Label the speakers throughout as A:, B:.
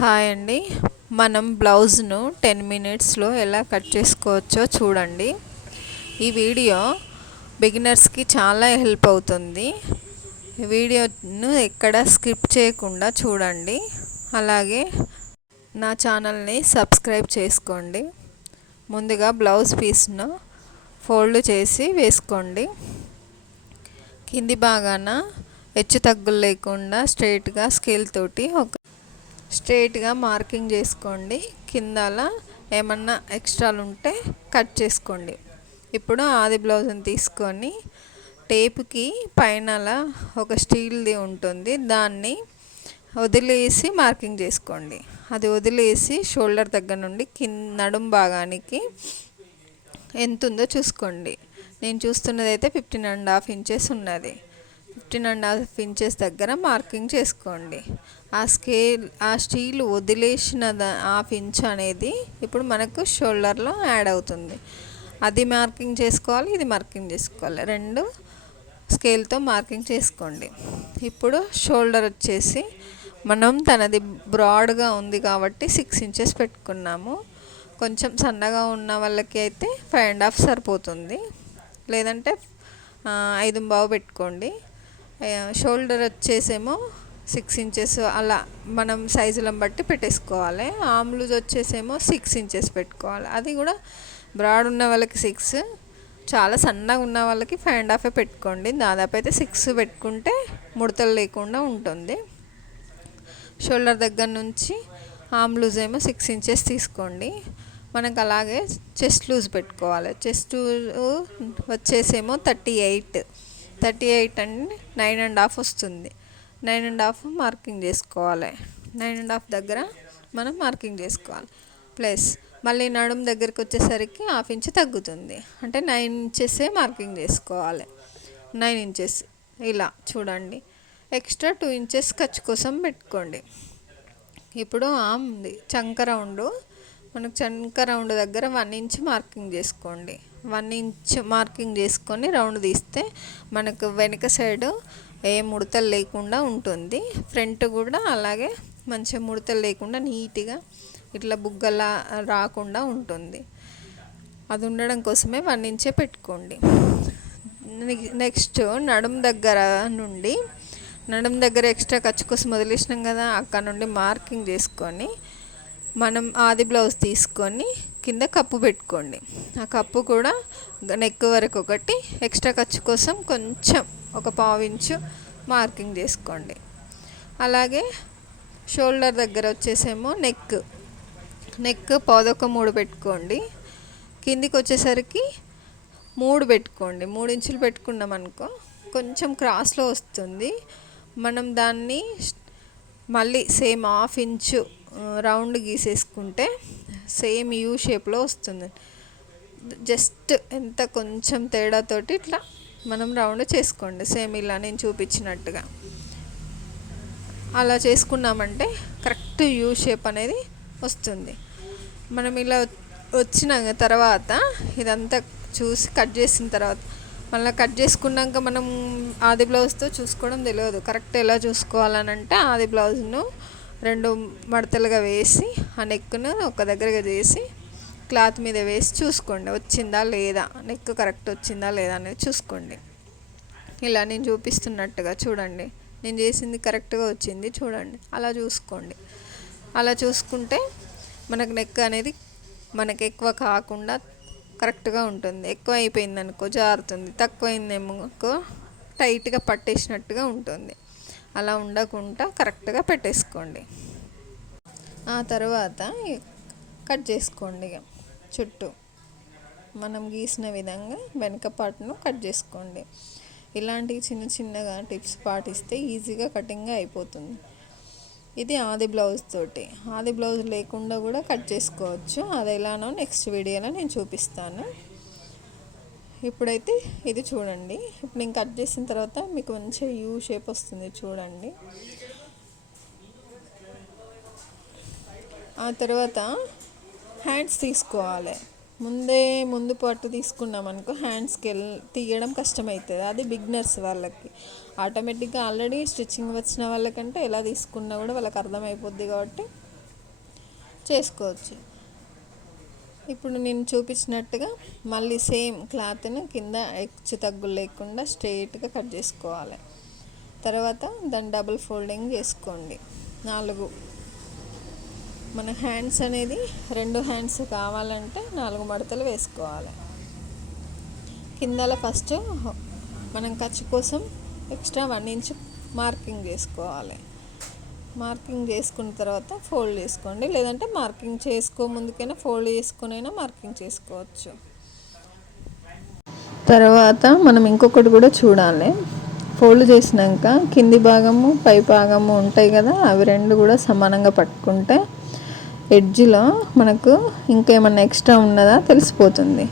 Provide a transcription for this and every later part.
A: Hi అండి. మనం బ్లౌజ్ను ten మినిట్స్లో ఎలా కట్ చేసుకోవచ్చో చూడండి. ఈ వీడియో బిగినర్స్కి చాలా హెల్ప్ అవుతుంది. ఈ వీడియోను ఎక్కడ స్కిప్ చేయకుండా చూడండి. అలాగే నా ఛానల్ని సబ్స్క్రైబ్ చేసుకోండి. ముందుగా బ్లౌజ్ పీస్ను ఫోల్డ్ చేసి వేసుకోండి. కింది భాగాన హెచ్చు తగ్గులు లేకుండా స్ట్రైట్గా స్కేల్ తోటి ఒక స్ట్రైట్గా మార్కింగ్ చేసుకోండి. కిందల ఏమన్నా ఎక్స్ట్రాలు ఉంటే కట్ చేసుకోండి. ఇప్పుడు ఆది బ్లౌజ్ని తీసుకొని టేపుకి పైన ఒక స్టీల్ది ఉంటుంది. దాన్ని వదిలేసి మార్కింగ్ చేసుకోండి. అది వదిలేసి షోల్డర్ దగ్గర నుండి కింద నడుం భాగానికి ఎంత ఉందో చూసుకోండి. నేను చూస్తున్నది అయితే ఫిఫ్టీన్ అండ్ హాఫ్ ఇంచెస్ ఉన్నది. ఫిఫ్టీన్ అండ్ హాఫ్ ఇంచెస్ దగ్గర మార్కింగ్ చేసుకోండి. ఆ స్కేల్ ఆ స్టీల్ వదిలేసిన హాఫ్ ఇంచ్ అనేది ఇప్పుడు మనకు షోల్డర్లో యాడ్ అవుతుంది. అది మార్కింగ్ చేసుకోవాలి ఇది మార్కింగ్ చేసుకోవాలి. రెండు స్కేల్తో మార్కింగ్ చేసుకోండి. ఇప్పుడు షోల్డర్ వచ్చేసి మనం తనది బ్రాడ్గా ఉంది కాబట్టి సిక్స్ ఇంచెస్ పెట్టుకున్నాము. కొంచెం సన్నగా ఉన్న వాళ్ళకి అయితే ఫైవ్ అండ్ హాఫ్ సరిపోతుంది. లేదంటే ఐదు బావు పెట్టుకోండి. షోల్డర్ వచ్చేసేమో సిక్స్ ఇంచెస్ అలా మనం సైజులను బట్టి పెట్టేసుకోవాలి. ఆమ్ లూజ్ వచ్చేసేమో సిక్స్ ఇంచెస్ పెట్టుకోవాలి. అది కూడా బ్రాడ్ ఉన్న వాళ్ళకి సిక్స్ చాలా సన్నగా ఉన్న వాళ్ళకి ఫైవ్ అండ్ హాఫే పెట్టుకోండి. దాదాపు అయితే సిక్స్ పెట్టుకుంటే ముడతలు లేకుండా ఉంటుంది. షోల్డర్ దగ్గర నుంచి ఆమ్ లూజ్ ఏమో సిక్స్ ఇంచెస్ తీసుకోండి. మనకు అలాగే చెస్ట్ లూజ్ పెట్టుకోవాలి. చెస్ట్ వచ్చేసేమో thirty eight thirty eight and. Nine and half వస్తుంది. నైన్ అండ్ హాఫ్ మార్కింగ్ చేసుకోవాలి. నైన్ అండ్ హాఫ్ దగ్గర మనం మార్కింగ్ చేసుకోవాలి. ప్లస్ మళ్ళీ నడుము దగ్గరికి వచ్చేసరికి హాఫ్ ఇంచ్ తగ్గుతుంది. అంటే నైన్ ఇంచెసే మార్కింగ్ చేసుకోవాలి. Nine inches. ఇలా చూడండి. ఎక్స్ట్రా టూ ఇంచెస్ ఖర్చు కోసం పెట్టుకోండి. ఇప్పుడు ఆమ్ ఉంది. చంక రౌండ్. మనకు చంక రౌండ్ దగ్గర వన్ ఇంచ్ మార్కింగ్ చేసుకోండి. వన్ ఇంచ్ మార్కింగ్ చేసుకొని రౌండ్ తీస్తే మనకు వెనుక సైడ్ ఏ ముడతలు లేకుండా ఉంటుంది. ఫ్రంట్ కూడా అలాగే మంచిగా ముడతలు లేకుండా నీట్గా ఇట్లా బుగ్గలా రాకుండా ఉంటుంది. అది ఉండడం కోసమే వన్ ఇంచే పెట్టుకోండి. నెక్స్ట్ నడుం దగ్గర నుండి నడుం దగ్గర ఎక్స్ట్రా ఖర్చు కోసం వదిలేసినాం కదా అక్కడ నుండి మార్కింగ్ చేసుకొని మనం ఆది బ్లౌజ్ తీసుకొని కింద కప్పు పెట్టుకోండి. ఆ కప్పు కూడా నెక్ వరకు ఒకటి ఎక్స్ట్రా ఖర్చు కోసం కొంచెం ఒక పావించు మార్కింగ్ చేసుకోండి. అలాగే షోల్డర్ దగ్గర వచ్చేసేమో నెక్. నెక్ పౌదొక మూడు పెట్టుకోండి. కిందికి వచ్చేసరికి మూడు పెట్టుకోండి. మూడు ఇంచులు పెట్టుకున్నాం అనుకో కొంచెం క్రాస్లో వస్తుంది. మనం దాన్ని మళ్ళీ సేమ్ హాఫ్ ఇంచు రౌండ్ గీసేసుకుంటే సేమ్ యూ షేప్లో వస్తుంది. జస్ట్ ఎంత కొంచెం తేడాతోటి ఇట్లా మనం రౌండ్ చేసుకోండి. సేమ్ ఇలా నేను చూపించినట్టుగా. అలా చేసుకున్నామంటే కరెక్ట్ యూ షేప్ అనేది వస్తుంది. మనం ఇలా వచ్చిన తర్వాత ఇదంతా చూసి కట్ చేసిన తర్వాత మళ్ళీ కట్ చేసుకున్నాక మనం ఆది బ్లౌజ్తో చూసుకోవడం తెలియదు కరెక్ట్ ఎలా చూసుకోవాలని అంటే ఆది బ్లౌజ్ను రెండు మడతలుగా వేసి ఆ నెక్ను ఒక దగ్గరగా చేసి క్లాత్ మీద వేసి చూసుకోండి. వచ్చిందా లేదా? నెక్ కరెక్ట్ వచ్చిందా లేదా అనేది చూసుకోండి. ఇలా నేను చూపిస్తున్నట్టుగా చూడండి. నేను చేసింది కరెక్ట్గా వచ్చింది చూడండి. అలా చూసుకోండి. అలా చూసుకుంటే మనకు నెక్ అనేది మనకు ఎక్కువ కాకుండా కరెక్ట్గా ఉంటుంది. ఎక్కువ అయిపోయింది అనుకో జారుతుంది. తక్కువ అయిందేమో టైట్గా పట్టేసినట్టుగా ఉంటుంది. అలా ఉండకుండా కరెక్ట్గా పెట్టేసుకోండి. ఆ తర్వాత కట్ చేసుకోండి చుట్టూ. మనం గీసిన విధంగా వెనక పాటును కట్ చేసుకోండి. ఇలాంటి చిన్న చిన్నగా టిప్స్ పాటిస్తే ఈజీగా కటింగ్ అయిపోతుంది. ఇది ఆది బ్లౌజ్ తోటి. ఆది బ్లౌజ్ లేకుండా కూడా కట్ చేసుకోవచ్చు. అది ఎలానో నెక్స్ట్ వీడియోలో నేను చూపిస్తాను. ఇప్పుడైతే ఇది చూడండి. ఇప్పుడు నేను కట్ చేసిన తర్వాత మీకు మంచిగా యూ షేప్ వస్తుంది చూడండి. ఆ తర్వాత హ్యాండ్స్ తీసుకోవాలి. ముందే ముందు పట్టు తీసుకున్నాం అనుకో హ్యాండ్స్కి తీయడం కష్టమవుతుంది అది బిగ్నర్స్ వాళ్ళకి. ఆటోమేటిక్గా ఆల్రెడీ స్టిచ్చింగ్ వచ్చిన వాళ్ళకంటే ఎలా తీసుకున్నా కూడా వాళ్ళకి అర్థమైపోద్ది కాబట్టి చేసుకోవచ్చు. ఇప్పుడు నేను చూపించినట్టుగా మళ్ళీ సేమ్ క్లాత్ని కింద హెచ్చు తగ్గులు లేకుండా స్ట్రెయిట్గా కట్ చేసుకోవాలి. తర్వాత దాన్ని డబుల్ ఫోల్డింగ్ చేసుకోండి. నాలుగు. మన హ్యాండ్స్ అనేది రెండు హ్యాండ్స్ కావాలంటే నాలుగు మడతలు వేసుకోవాలి. కిందల ఫస్ట్ మనం ఖర్చు కోసం ఎక్స్ట్రా వన్ ఇంచ్ మార్కింగ్ చేసుకోవాలి. మార్కింగ్ చేసుకున్న తర్వాత ఫోల్డ్ చేసుకోండి. లేదంటే మార్కింగ్ చేసుకో ముందుకైనా ఫోల్డ్ చేసుకునైనా మార్కింగ్ చేసుకోవచ్చు. తర్వాత మనం ఇంకొకటి కూడా చూడాలి. ఫోల్డ్ చేసినాక కింది భాగము పై భాగము ఉంటాయి కదా అవి రెండు కూడా సమానంగా పట్టుకుంటే ఎడ్జ్లో మనకు ఇంకేమన్నా ఎక్స్ట్రా ఉన్నదా తెలిసిపోతుంది.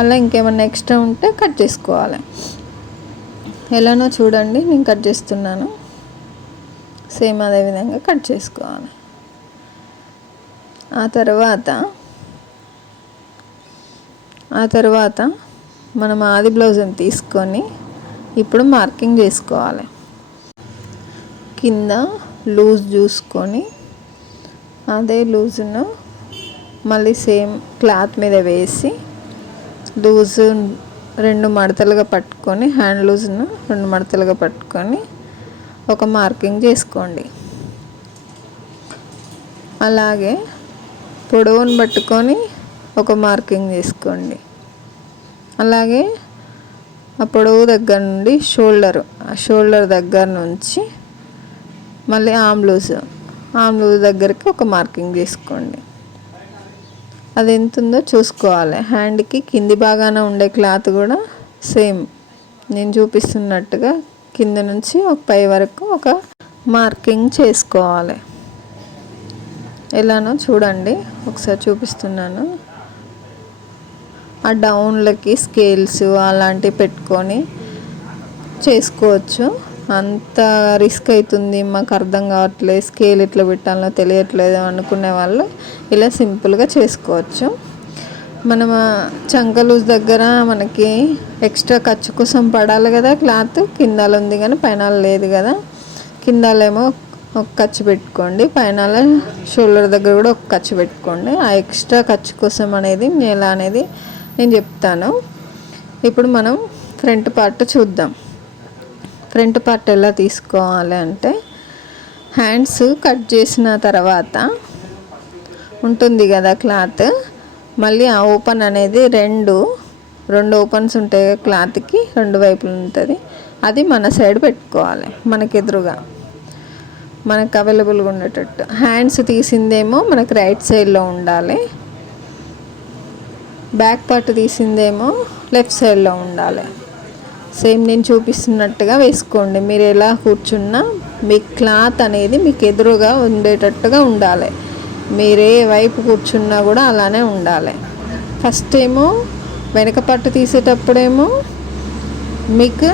A: అలా ఇంకేమన్నా ఎక్స్ట్రా ఉంటే కట్ చేసుకోవాలి. ఎలానో చూడండి నేను కట్ చేస్తున్నాను. సేమ్ అదే విధంగా కట్ చేసుకోవాలి. ఆ తర్వాత ఆ తర్వాత మనం ఆది బ్లౌజ్ని తీసుకొని ఇప్పుడు మార్కింగ్ చేసుకోవాలి. కింద లూజ్ చూసుకొని అదే లూజ్ను మళ్ళీ సేమ్ క్లాత్ మీద వేసి లూజ్ రెండు మడతలుగా పట్టుకొని హ్యాండ్ లూజ్ను రెండు మడతలుగా పట్టుకొని ఒక మార్కింగ్ చేసుకోండి. అలాగే పొడవును పట్టుకొని ఒక మార్కింగ్ చేసుకోండి. అలాగే ఆ పొడవు దగ్గర నుండి షోల్డర్ ఆ షోల్డర్ దగ్గర నుంచి మళ్ళీ ఆమ్లూస్ ఆమ్లూస్ దగ్గరికి ఒక మార్కింగ్ చేసుకోండి. అది ఎంత ఉందో చూసుకోవాలి. హ్యాండ్కి కింది బాగాన ఉండే క్లాత్ కూడా సేమ్. నేను చూపిస్తున్నట్టుగా కింద నుంచి ఒక పై వరకు ఒక మార్కింగ్ చేసుకోవాలి. ఎలానో చూడండి. ఒకసారి చూపిస్తున్నాను. ఆ డౌన్లకి స్కేల్స్ అలాంటివి పెట్టుకొని చేసుకోవచ్చు. అంత రిస్క్ అవుతుంది మాకు అర్థం కావట్లేదు. స్కేల్ ఎట్లా పెట్టాలో తెలియట్లేదు అనుకునే వాళ్ళు ఇలా సింపుల్గా చేసుకోవచ్చు. మనం చంక లూజ్ దగ్గర మనకి ఎక్స్ట్రా ఖర్చు కోసం పడాలి కదా క్లాత్. కిందాలు ఉంది కానీ పైన లేదు కదా. కిందాలేమో ఒక ఖర్చు పెట్టుకోండి. పైన షోల్డర్ దగ్గర కూడా ఒక ఖర్చు పెట్టుకోండి. ఆ ఎక్స్ట్రా ఖర్చు కోసం అనేది ఎలా అనేది నేను చెప్తాను. ఇప్పుడు మనం ఫ్రంట్ పార్ట్ చూద్దాం. ఫ్రంట్ పార్ట్ ఎలా తీసుకోవాలి అంటే హ్యాండ్స్ కట్ చేసిన తర్వాత ఉంటుంది కదా క్లాత్. మళ్ళీ ఆ ఓపెన్ అనేది రెండు రెండు ఓపెన్స్ ఉంటాయి క్లాత్కి రెండు వైపులు ఉంటుంది. అది మన సైడ్ పెట్టుకోవాలి మనకి ఎదురుగా మనకు అవైలబుల్గా ఉండేటట్టు. హ్యాండ్స్ తీసిందేమో మనకు రైట్ సైడ్లో ఉండాలి. బ్యాక్ పార్ట్ తీసిందేమో లెఫ్ట్ సైడ్లో ఉండాలి. సేమ్ నేను చూపిస్తున్నట్టుగా వేసుకోండి. మీరు ఎలా కూర్చున్నా మీ క్లాత్ అనేది మీకు ఎదురుగా ఉండేటట్టుగా ఉండాలి. మీరే వైపు కూర్చున్నా కూడా అలానే ఉండాలి. ఫస్ట్ ఏమో వెనక పట్టు తీసేటప్పుడేమో మీకు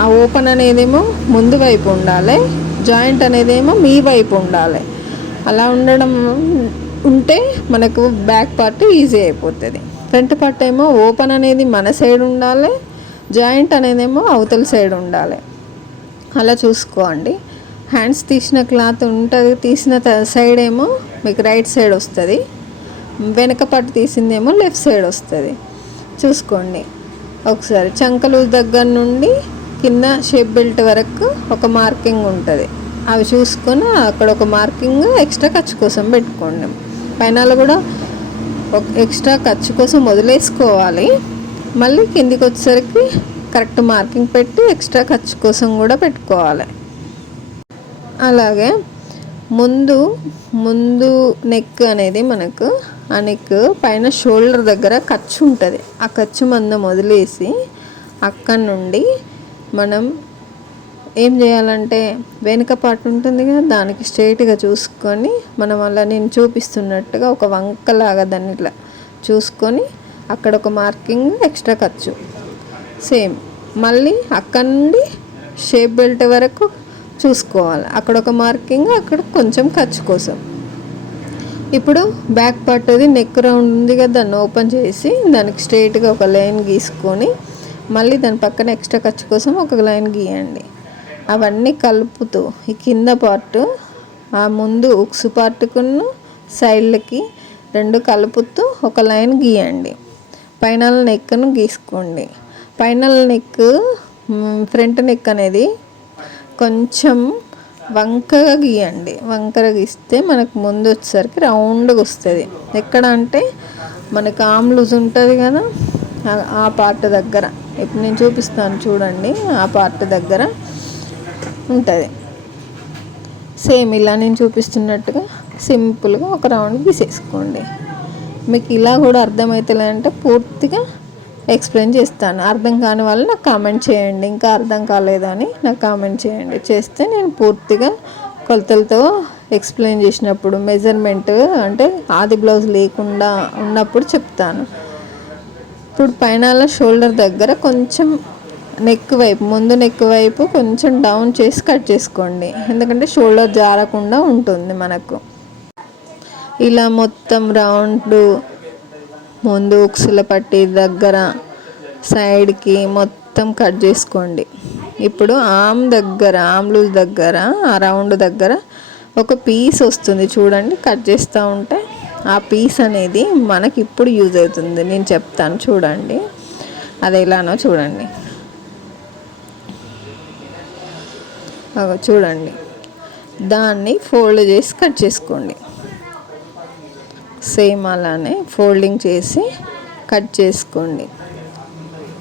A: ఆ ఓపెన్ అనేదేమో ముందు వైపు ఉండాలి జాయింట్ అనేదేమో మీ వైపు ఉండాలి. అలా ఉండడం ఉంటే మనకు బ్యాక్ పార్ట్ ఈజీ అయిపోతుంది. ఫ్రంట్ పార్ట్ ఏమో ఓపెన్ అనేది మన సైడ్ ఉండాలి జాయింట్ అనేదేమో అవతల సైడ్ ఉండాలి. అలా చూసుకోండి. హ్యాండ్స్ తీసిన క్లాత్ ఉంటుంది తీసిన సైడ్ ఏమో మీకు రైట్ సైడ్ వస్తుంది. వెనక పట్టు తీసిందేమో లెఫ్ట్ సైడ్ వస్తుంది. చూసుకోండి. ఒకసారి చంకలు దగ్గర నుండి కింద షేప్ బెల్ట్ వరకు ఒక మార్కింగ్ ఉంటుంది. అవి చూసుకొని అక్కడ ఒక మార్కింగ్ ఎక్స్ట్రా ఖర్చు కోసం పెట్టుకోండి. పైన కూడా ఒక ఎక్స్ట్రా ఖర్చు కోసం వదిలేసుకోవాలి. మళ్ళీ కిందికి వచ్చేసరికి కరెక్ట్ మార్కింగ్ పెట్టి ఎక్స్ట్రా ఖర్చు కోసం కూడా పెట్టుకోవాలి. అలాగే ముందు ముందు నెక్ అనేది మనకు ఆ నెక్ పైన షోల్డర్ దగ్గర ఖర్చు ఉంటుంది. ఆ ఖర్చు మందం వదిలేసి అక్కడి నుండి మనం ఏం చేయాలంటే వెనుక పాటు ఉంటుంది కదా దానికి స్ట్రైట్గా చూసుకొని మనం అలా నేను చూపిస్తున్నట్టుగా ఒక వంకలాగా దాన్ని ఇట్లా చూసుకొని అక్కడ ఒక మార్కింగ్ ఎక్స్ట్రా ఖర్చు సేమ్ మళ్ళీ అక్కడ నుండి షేప్ బెల్ట్ వరకు చూసుకోవాలి. అక్కడ ఒక మార్కింగ్ అక్కడ కొంచెం ఖర్చు కోసం. ఇప్పుడు బ్యాక్ పార్ట్ అది నెక్ రౌండ్ ఉంది కదా దాన్ని ఓపెన్ చేసి దానికి స్ట్రైట్గా ఒక లైన్ గీసుకొని మళ్ళీ దాని పక్కన ఎక్స్ట్రా ఖర్చు కోసం ఒక లైన్ గీయండి. అవన్నీ కలుపుతూ ఈ కింద పార్ట్ ఆ ముందు ఉక్స్ పార్ట్కును సైడ్లకి రెండు కలుపుతూ ఒక లైన్ గీయండి. పైన నెక్ను గీసుకోండి. పైన నెక్ ఫ్రంట్ నెక్ అనేది కొంచెం వంకగా గీయండి. వంకర గీస్తే మనకు ముందు వచ్చేసరికి రౌండ్గా వస్తుంది. ఎక్కడ అంటే మనకు ఆమ్లూజ్ ఉంటుంది కదా ఆ పార్ట్ దగ్గర. ఇప్పుడు నేను చూపిస్తాను చూడండి ఆ పార్ట్ దగ్గర ఉంటుంది. సేమ్ ఇలా నేను చూపిస్తున్నట్టుగా సింపుల్గా ఒక రౌండ్ గీసేసుకోండి. మీకు ఇలా కూడా అర్థమవుతలే అంటే పూర్తిగా ఎక్స్ప్లెయిన్ చేస్తాను. అర్థం కాని వాళ్ళు నాకు కామెంట్ చేయండి. ఇంకా అర్థం కాలేదని నాకు కామెంట్ చేయండి. చేస్తే నేను పూర్తిగా కొలతలతో ఎక్స్ప్లెయిన్ చేసినప్పుడు మెజర్మెంట్ అంటే ఆది బ్లౌజ్ లేకుండా ఉన్నప్పుడు చెప్తాను. ఇప్పుడు పైన షోల్డర్ దగ్గర కొంచెం నెక్ వైపు ముందు నెక్ వైపు కొంచెం డౌన్ చేసి కట్ చేసుకోండి. ఎందుకంటే షోల్డర్ జారకుండా ఉంటుంది మనకు. ఇలా మొత్తం రౌండ్ ముందు ఉక్సుల పట్టి దగ్గర సైడ్కి మొత్తం కట్ చేసుకోండి. ఇప్పుడు ఆమ్ దగ్గర ఆమ్లూజ్ దగ్గర ఆ రౌండ్ దగ్గర ఒక పీస్ వస్తుంది చూడండి కట్ చేస్తూ ఉంటే ఆ పీస్ అనేది మనకి ఇప్పుడు యూజ్ అవుతుంది. నేను చెప్తాను చూడండి అది ఎలానో చూడండి. చూడండి దాన్ని ఫోల్డ్ చేసి కట్ చేసుకోండి. సేమ్ అలానే ఫోల్డింగ్ చేసి కట్ చేసుకోండి.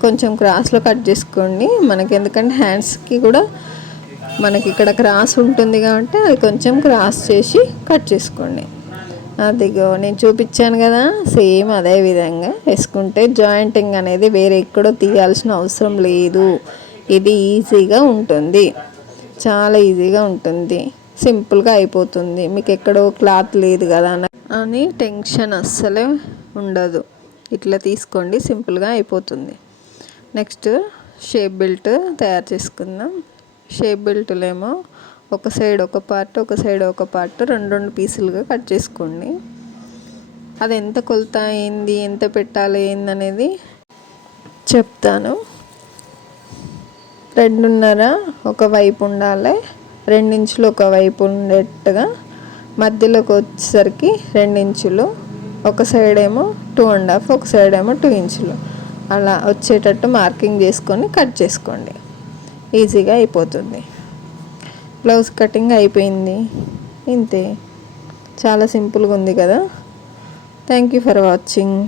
A: కొంచెం క్రాస్లో కట్ చేసుకోండి. మనకి ఎందుకంటే హ్యాండ్స్కి కూడా మనకి ఇక్కడ క్రాస్ ఉంటుంది కాబట్టి అది కొంచెం క్రాస్ చేసి కట్ చేసుకోండి. అదిగో నేను చూపించాను కదా సేమ్ అదే విధంగా వేసుకుంటే జాయింటింగ్ అనేది వేరే ఎక్కడో తీయాల్సిన అవసరం లేదు. ఇది ఈజీగా ఉంటుంది. చాలా ఈజీగా ఉంటుంది. సింపుల్గా అయిపోతుంది. మీకు ఎక్కడో క్లాత్ లేదు కదా అని టెన్షన్ అస్సలే ఉండదు. ఇట్లా తీసుకోండి సింపుల్గా అయిపోతుంది. నెక్స్ట్ షేప్ బెల్ట్ తయారు చేసుకుందాం. షేప్ బెల్ట్లేమో ఒక సైడ్ ఒక పార్ట్ ఒక సైడ్ ఒక పార్ట్ రెండు రెండు పీసులుగా కట్ చేసుకోండి. అది ఎంత కొలత అయింది ఎంత పెట్టాలి ఏందనేది చెప్తాను. రెండున్నర ఒక వైపు ఉండాలి రెండించులు ఒక వైపు ఉండేట్టుగా మధ్యలోకి వచ్చేసరికి రెండు ఇంచులు ఒక సైడ్ ఏమో టూ అండ్ హాఫ్ ఒక సైడ్ ఏమో టూ ఇంచులు. అలా వచ్చేటట్టు మార్కింగ్ చేసుకొని కట్ చేసుకోండి. ఈజీగా అయిపోతుంది. బ్లౌజ్ కటింగ్ అయిపోయింది. ఇంతే. చాలా సింపుల్గా ఉంది కదా. Thank you for watching